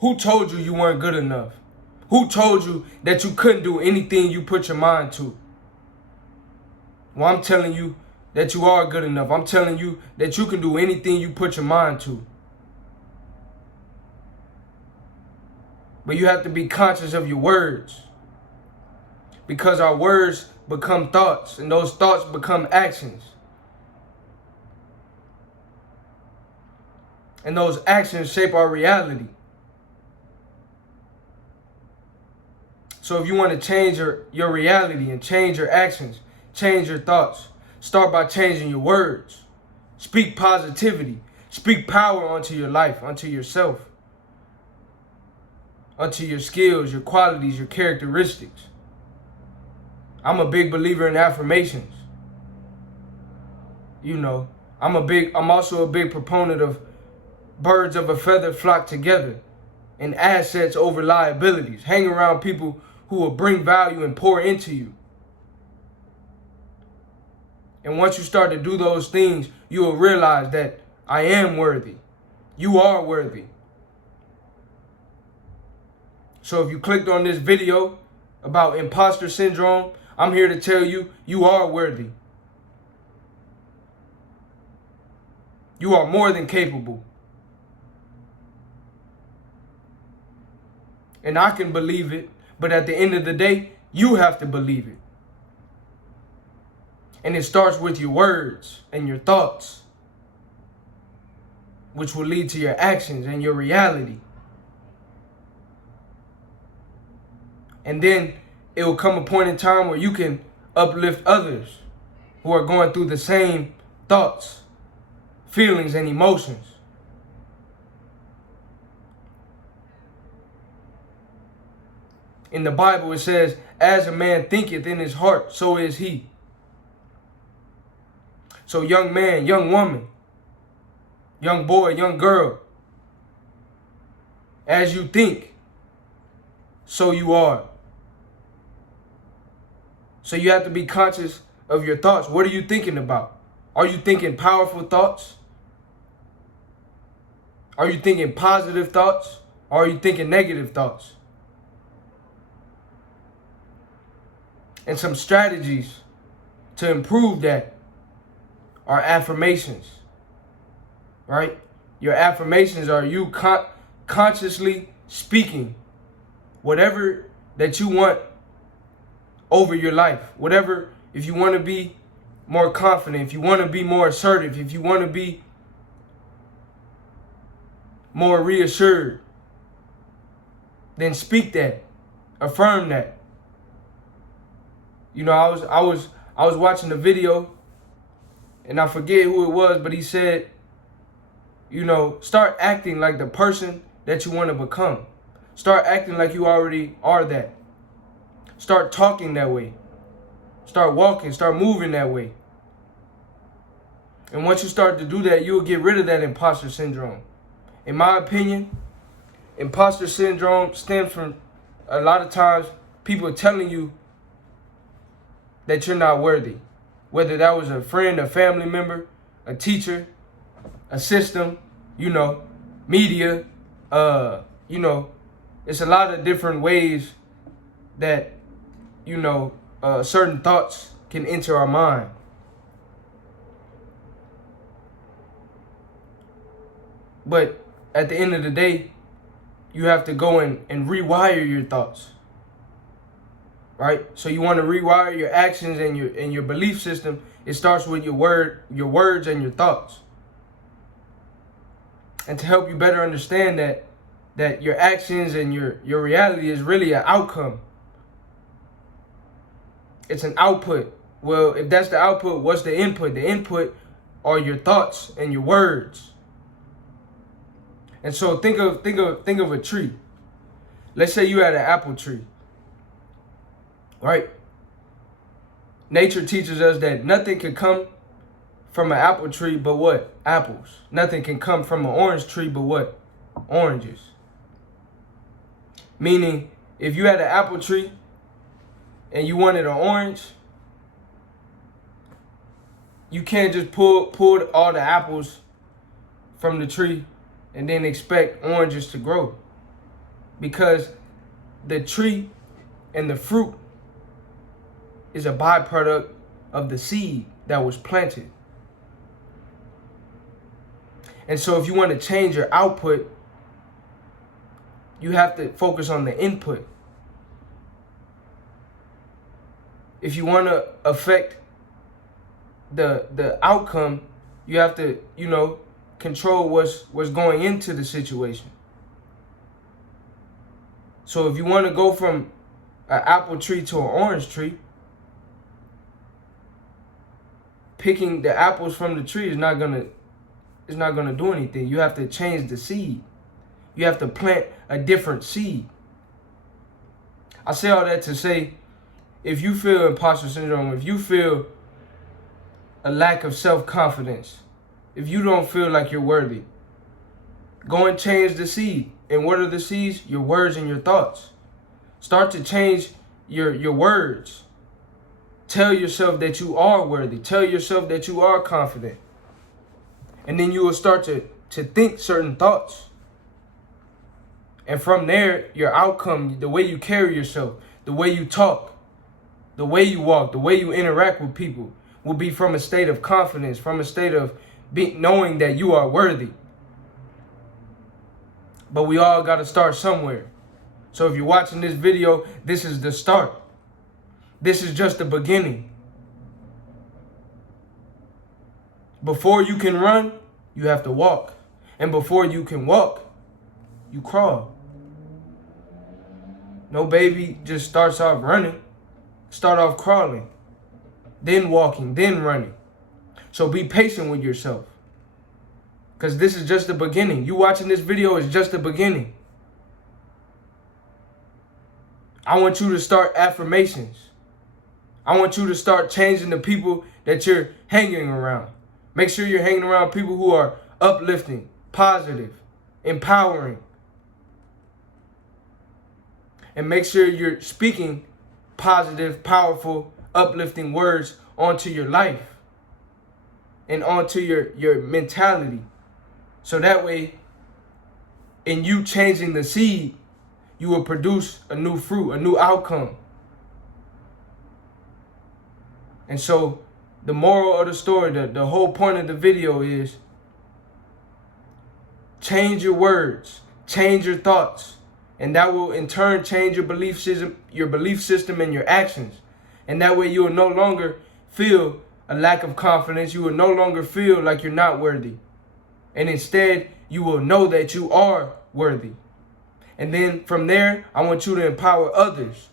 Who told you you weren't good enough? Who told you that you couldn't do anything you put your mind to? Well, I'm telling you that you are good enough. I'm telling you that you can do anything you put your mind to. But you have to be conscious of your words. Because our words become thoughts, and those thoughts become actions. And those actions shape our reality. So if you want to change your reality and change your actions, change your thoughts, start by changing your words. Speak positivity. Speak power onto your life, onto yourself, onto your skills, your qualities, your characteristics. I'm a big believer in affirmations. You know, I'm also a big proponent of birds of a feather flock together and assets over liabilities. Hang around people who will bring value and pour into you. And once you start to do those things, you will realize that I am worthy. You are worthy. So if you clicked on this video about imposter syndrome, I'm here to tell you, you are worthy. You are more than capable. And I can believe it, but at the end of the day, you have to believe it. And it starts with your words and your thoughts, which will lead to your actions and your reality. And then it will come a point in time where you can uplift others who are going through the same thoughts, feelings, and emotions. In the Bible, it says, as a man thinketh in his heart, so is he. So young man, young woman, young boy, young girl, as you think, so you are. So you have to be conscious of your thoughts. What are you thinking about? Are you thinking powerful thoughts? Are you thinking positive thoughts? Or are you thinking negative thoughts? And some strategies to improve that are affirmations, right? Your affirmations are you consciously speaking whatever that you want over your life. Whatever, if you want to be more confident, if you want to be more assertive, if you want to be more reassured, then speak that, affirm that. You know, I was watching a video, and I forget who it was, but he said, you know, start acting like the person that you want to become. Start acting like you already are that. Start talking that way. Start walking, start moving that way. And once you start to do that, you'll get rid of that imposter syndrome. In my opinion, imposter syndrome stems from a lot of times people telling you that you're not worthy. Whether that was a friend, a family member, a teacher, a system, you know, media, you know, it's a lot of different ways that, you know, certain thoughts can enter our mind. But at the end of the day, you have to go and rewire your thoughts. Right? So you want to rewire your actions and your belief system. It starts with your words and your thoughts. And to help you better understand that your actions and your reality is really an outcome. It's an output. Well, if that's the output, what's the input? The input are your thoughts and your words. And so think of a tree. Let's say you had an apple tree. Right? Nature teaches us that nothing can come from an apple tree but what? Apples. Nothing can come from an orange tree but what? Oranges. Meaning, if you had an apple tree and you wanted an orange, you can't just pull all the apples from the tree and then expect oranges to grow. because the tree and the fruit is a byproduct of the seed that was planted. And so if you want to change your output, you have to focus on the input. If you want to affect the outcome, you have to, control what's going into the situation. So if you want to go from an apple tree to an orange tree, picking the apples from the tree is not gonna do anything. You have to change the seed. You have to plant a different seed. I say all that to say, if you feel imposter syndrome, if you feel a lack of self-confidence, if you don't feel like you're worthy, go and change the seed. And what are the seeds? Your words and your thoughts. Start to change your words. Tell yourself that you are worthy. Tell yourself that you are confident. And then you will start to think certain thoughts. And from there, your outcome, the way you carry yourself, the way you talk, the way you walk, the way you interact with people will be from a state of confidence, from a state of knowing that you are worthy. But we all got to start somewhere. So if you're watching this video, this is the start. This is just the beginning. Before you can run, you have to walk. And before you can walk, you crawl. No baby just starts off running. Start off crawling, then walking, then running. So be patient with yourself, because this is just the beginning. You watching this video is just the beginning. I want you to start affirmations. I want you to start changing the people that you're hanging around. Make sure you're hanging around people who are uplifting, positive, empowering. And make sure you're speaking positive, powerful, uplifting words onto your life and onto your mentality. So that way, in you changing the seed, you will produce a new fruit, a new outcome. And so the moral of the story, the whole point of the video is change your words, change your thoughts, and that will in turn change your belief system and your actions. And that way you will no longer feel a lack of confidence. You will no longer feel like you're not worthy. And instead, you will know that you are worthy. And then from there, I want you to empower others